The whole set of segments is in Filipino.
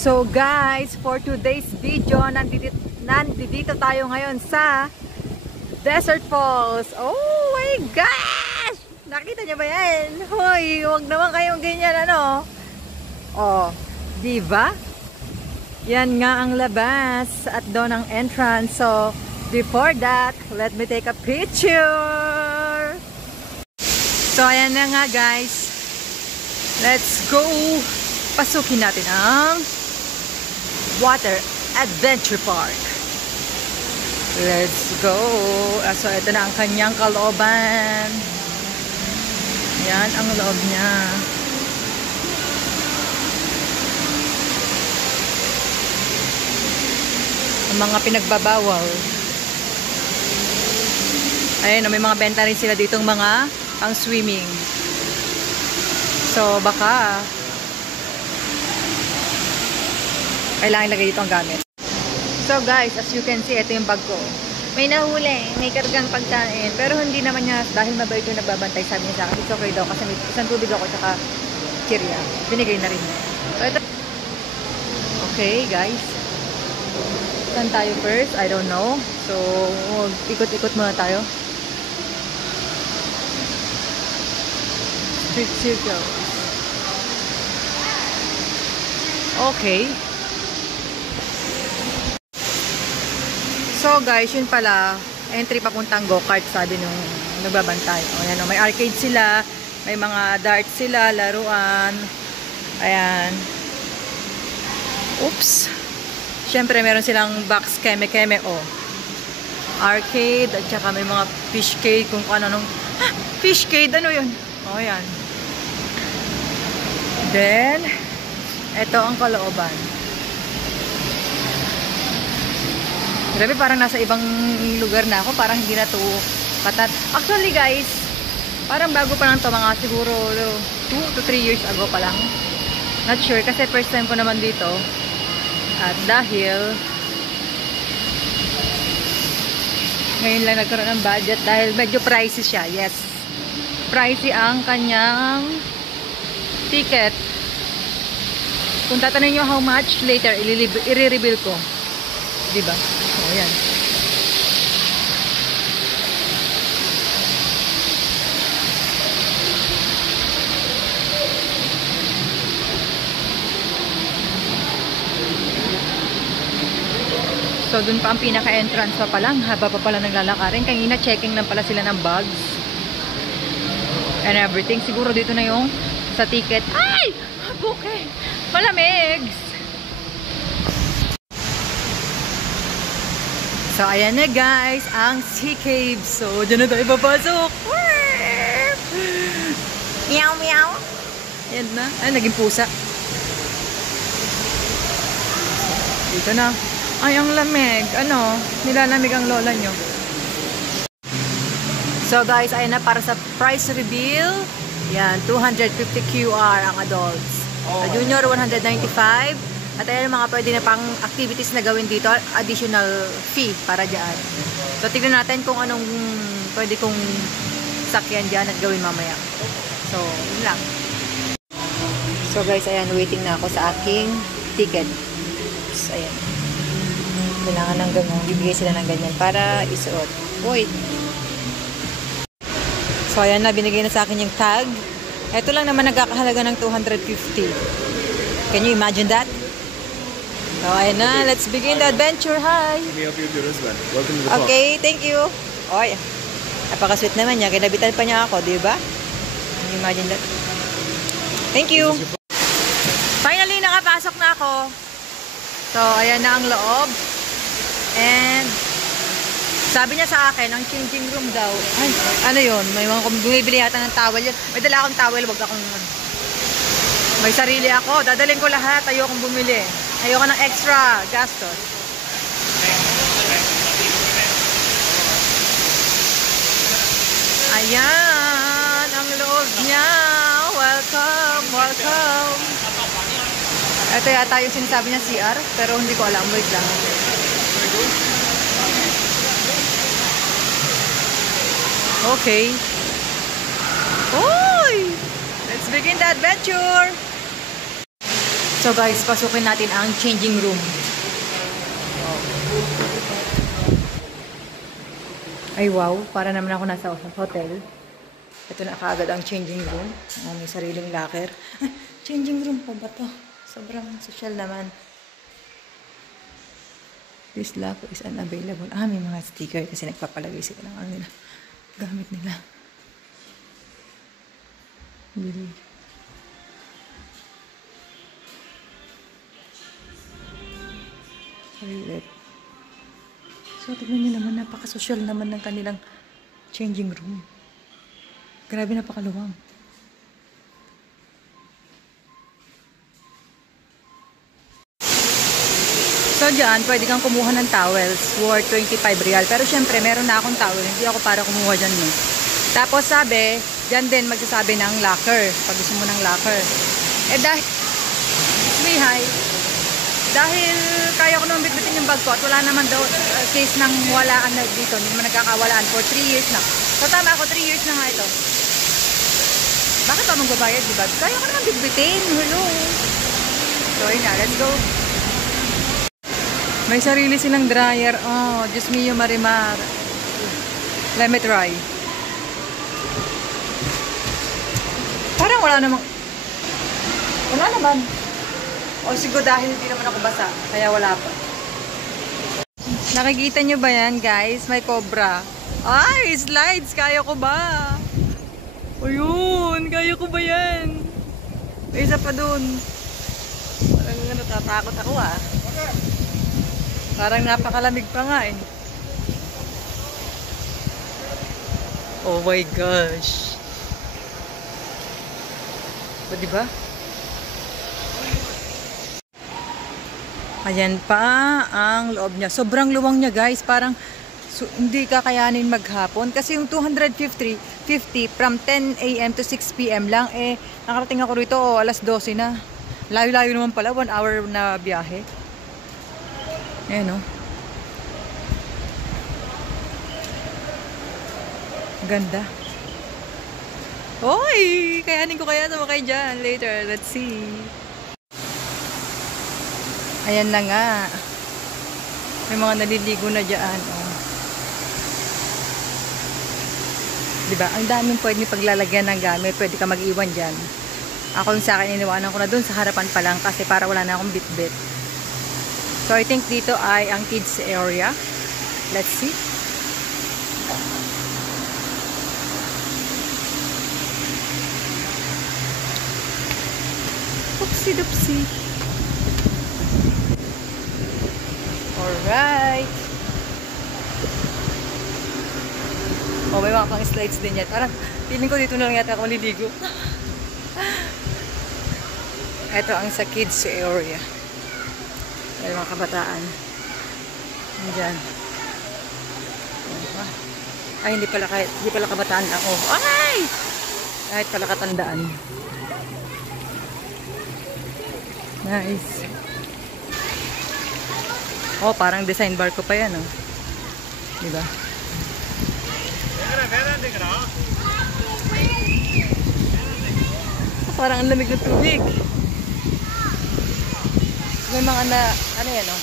So guys, for today's video, nandito tayo ngayon sa Desert Falls. Oh my gosh! Nakita niyo ba yan? Hoy, huwag naman kayong ganyan ano. Oh, diba? Yan nga ang labas at doon ang entrance. So, before that, let me take a picture. So, ayan na nga guys. Let's go. Pasukin natin ang Water Adventure Park. Let's go. So, ito na ang kanyang kalooban. Yan ang loob niya. Ang mga pinagbabawal. Ayun, may mga benta rin sila ditong mga pang swimming. So, baka kailangan ilagay dito ang gamit. So guys, as you can see, ito yung bag ko. May nahuli, may kargang pagkain. Pero hindi naman niya, dahil mabait yung nagbabantay, sabi niya sa akin, it's okay daw kasi may isang tubig ako tsaka kirya. Binigay na rin niya. So ito. Okay guys. Saan tayo first? I don't know. So, ikot-ikot muna tayo. Street circle. Okay. So guys, yun pala, entry papuntang go-kart, sabi nung nagbabantay. O yan, may arcade sila, may mga darts sila, laruan. Ayan. Oops. Siyempre, meron silang box keme-keme, o. Arcade, at saka may mga fishcade, kung ano nung... Fishcade, ano yun? O, yan. Then, ito ang kalooban. Grabe, parang nasa ibang lugar na ako. Parang hindi na to katat. Actually guys, parang bago pa lang to, mga siguro 2 to 3 years ago pa lang. Not sure, kasi first time ko naman dito. At dahil ngayon lang nagkaroon ng budget, dahil medyo pricey siya. Yes, pricey ang kanyang ticket. Kung tatanungin nyo how much, later i-reveal ko. Diba? O, yan. So, dun pa ang pinaka-entrance pa lang. Haba pa pala naglalakarin. Kanina, checking lang pala sila ng bags. And everything. Siguro dito na yung sa ticket. Ay! Okay. Malamig! So, ayan na guys, ang Sea Cave. So, dyan na tayo papasok. Meow, meow. Ayan na. Ay, naging pusa. Dito na. Ay, ang lamig. Ano? Nilalamig ang lola nyo. So, guys, ayan na para sa price reveal. Yan, 250 QR ang adults. Sa junior, 195. At ayan mga pwede na pang activities na gawin dito, additional fee para dyan. So, tignan natin kung anong pwede kong sakyan dyan at gawin mamaya. So, yun lang. So, guys, ayan, waiting na ako sa aking ticket. So, ayan. Kailangan ng ganyan. Bibigay sila ng ganyan para isuot. Uy! So, ayan na, binigay na sa akin yung tag. Ito lang naman nagkakahalaga ng 250. Can you imagine that? So, ayan na. Let's begin the adventure. Hi! Let me help you with your wristband. Welcome to the park. Okay, thank you. Oy, napaka-sweet naman niya. Kinabitan pa niya ako, di ba? Can you imagine that? Thank you. Finally, nakapasok na ako. So, ayan na ang loob. And, sabi niya sa akin, ang changing room daw. Ay, ano yun? May mga bumibili yata ng towel yun. May dala akong towel, wag akong... May sarili ako. Dadalhin ko lahat. Ayokong bumili. Ayoko ng extra gastos. Ayan, ang loob niya. Welcome, welcome. Ito yata yung sinasabi niya CR, pero hindi ko alam. Wait lang. Okay. Uy! Let's begin the adventure! So guys, pasukin natin ang changing room. Ay wow, para naman ako nasa hotel. Ito na kaagad ang changing room. May sariling locker. Changing room po ba to? Sobrang social naman. This lock is unavailable. May mga sticker kasi nagpapalagay sila ng nila. Gamit nila. Bili. Toilet. So, tignan nyo naman, napaka-social naman ng kanilang changing room. Grabe, napakaluwang. So, dyan, pwede kang kumuha ng towels worth 25 real. Pero, syempre, meron na akong towel. Hindi ako para kumuha dyan, no. Tapos, sabi, dyan din magsasabi ng locker. Pag gusto mo ng locker. Dahil, dahil kaya ko naman bitbitin yung bag ko at wala naman daw case ng walaan na dito. Hindi naman nagkakawalaan for 3 years na. So, tama ako, 3 years na nga ito. Bakit pa magbabayad, diba? Kaya ko naman bitbitin. Hello. So, yun na. Let's go. May sarili silang dryer. Oh, Diyos mio marimar. Let me try. Parang wala namang... Wala naman. O siguro dahil hindi naman ako basa. Kaya wala pa. Nakikita nyo ba yan, guys? May cobra. Ay, slides. Kaya ko ba? Ayun. Kaya ko ba yan? May isa pa dun. Parang natatakot ako ah. Parang napakalamig pa nga eh. Oh my gosh. O diba? Ayan pa ang loob niya. Sobrang luwang niya guys. Parang hindi kakayanin maghapon. Kasi yung 250 from 10 AM to 6 PM lang. Nakarating ako rito alas 12 na. Layo-layo naman pala. 1 hour na biyahe. Ayan o. Ganda. Hoy! Kayanin ko kaya sumakay dyan later. Let's see. Ayan na nga. May mga naliligo na dyan. Oh. Diba? Ang daming pwede paglalagyan ng gamit. Pwede ka mag-iwan dyan. Ako yung sa akin, iniwanan ko na dun sa harapan pa lang kasi para wala na akong bit-bit. So, I think dito ay ang kids area. Let's see. Oopsie-doopsie. Alright. Oh, may mga pang slides din yan. Parang, feeling ko dito na lang yata ako maliligo. Ito ang sa kids area. May mga kabataan. Diyan. Ay, hindi pala kabataan ako. Ay! Kahit pala katandaan. Nice. Oh, parang design bar ko pa yan, oh. Diba? Parang ang lamig ng tubig. May mga ano yan, oh.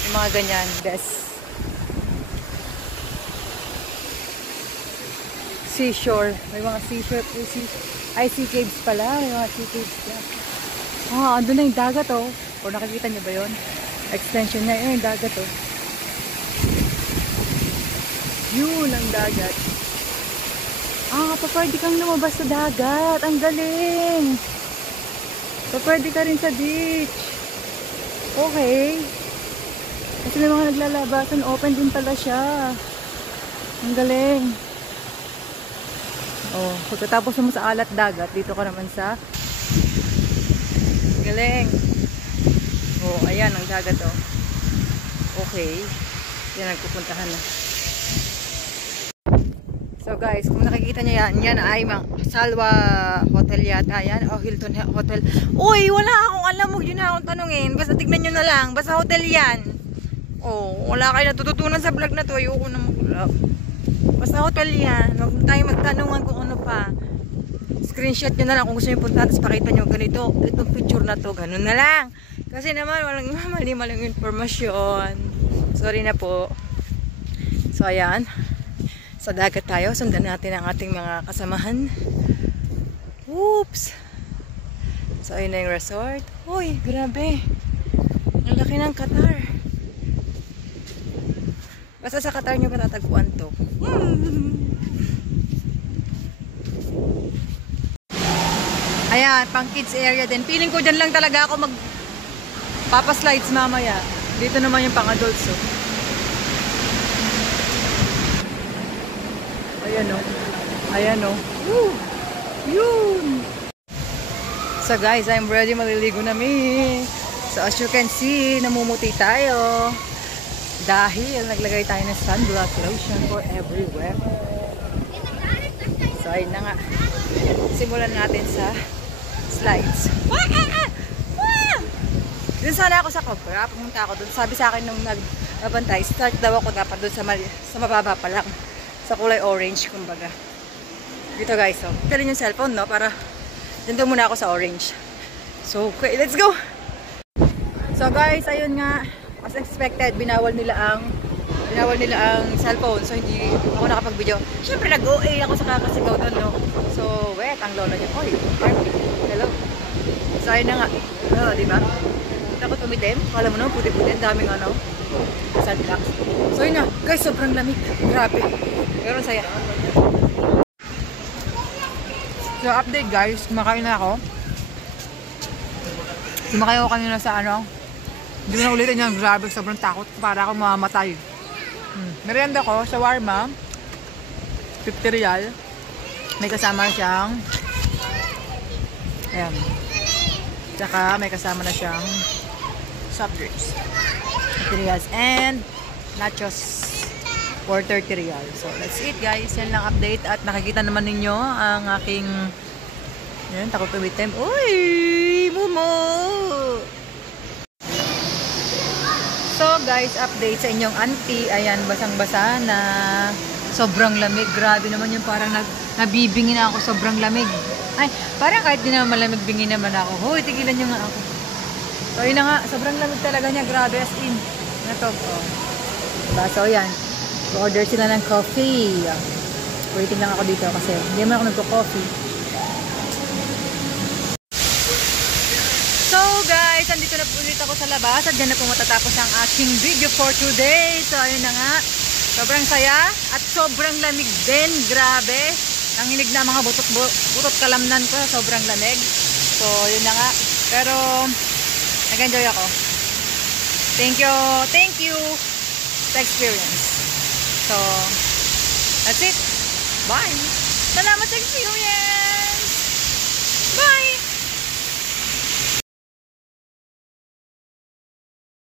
May mga ganyan, guys. Seashore. May mga seashore. Sea caves pala. May mga sea caves dyan. Andun na yung dagat, oh. O, nakikita nyo ba yun? Extension na yun, yung dagat, oh. Yun ang dagat. Pwede kang lumabas sa dagat. Ang galing. Pwede ka rin sa beach. Okay. Kasi may mga naglalabasan. Open din pala siya. Ang galing. Oh, pagkatapos mo sa alat dagat, dito ka naman sa galing. Oh, ayan ang dagat, oh. Okay. Yan, nagpupuntahan na. So guys, kung nakikita nyo yan ay Salwa Hotel yata yan. O Hilton Hotel. Uy, wala akong alam. Huwag yun na akong tanungin. Basta tignan nyo na lang. Basta hotel yan. Oh, wala kayo natututunan sa vlog na to. Ayoko na mag-vlog. Basta hotel yan. Huwag tayo magtanungan kung ano pa. screenshot nyo na lang kung gusto nyo punta. Tapos pakita nyo ganito. Itong picture na to. Ganun na lang. Kasi naman walang mali-maling informasyon. Sorry na po. So ayan. Sa dagat tayo. Sundan natin ang ating mga kasamahan. Oops. So ayun na yung resort. Uy, grabe. Ang laki ng Qatar. Basta sa Qatar nyo matatagpuan to. Ayan, pang kids area din. Feeling ko dyan lang talaga ako papa-slides mamaya. Dito naman yung pang adults. Oh. Ayan o. Ayan o. Yun. So guys, I'm ready. Maliligo na mi. So as you can see, namumuti tayo. Dahil naglagay tayo ng sunblock lotion for everywhere. So ayun na nga. Simulan natin sa slides. Doon sana ako sa Cobra. Pumunta ako doon. Sabi sa akin nung nagbabantay, start daw ako dapat doon sa mababa pa lang. Sa kulay orange, kumbaga. Dito guys, so. Talin yung cellphone, no? Para dito muna ako sa orange. So, okay, let's go! So guys, ayun nga. As expected, binawal nila ang cellphone. So, hindi ako nakapag-video. Siyempre, nag-OA ako sa kakasigaw doon, no? So, wait, ang lola niya. Oy, Barbie, hello. So, ayun na nga. Diba? Takot umitim. Kala mo no, puti-puti. Ang daming ano. Sunblocks. So, yun na. Guys, sobrang lamig. Grabe. Pero saya. So, update guys. Kumakain na ako. Kumakain ako kanina sa ano. Hindi ko na ulitin yan. Grabe, sobrang takot. Para ako mamamatay. Merienda ko, shawarma. 50 real. May kasama siyang ayan. Tsaka may kasama na siyang soft drinks. 50 reals. And nachos for 30 real. So, that's it guys. Yan lang update. At nakikita naman ninyo ang aking yan, takot umitim. Uy! Mumo! So guys, update sa inyong auntie. Ayan, basang-basa na sobrang lamig. Grabe naman yung parang nabibingi na ako. Sobrang lamig. Ay, parang kahit di naman malamig, bingi naman ako. Hoy, tigilan nyo nga ako. So yun na nga, sobrang lamig talaga niya. Grabe as in. Ito. Oh. Diba? So yan. Order sila ng coffee. Waiting lang ako dito kasi hindi naman ako nagko-coffee. So guys, andito na po ulit ako sa labas at dyan na po matatapos ang aking video for today. So ayun na nga, sobrang saya at sobrang lamig din. Grabe, nanginig na mga butot kalamnan ko, sobrang lamig. So yun na nga, pero nag-enjoy ako. Thank you sa experience. So that's it. Bye. Salamat sa experience. Bye.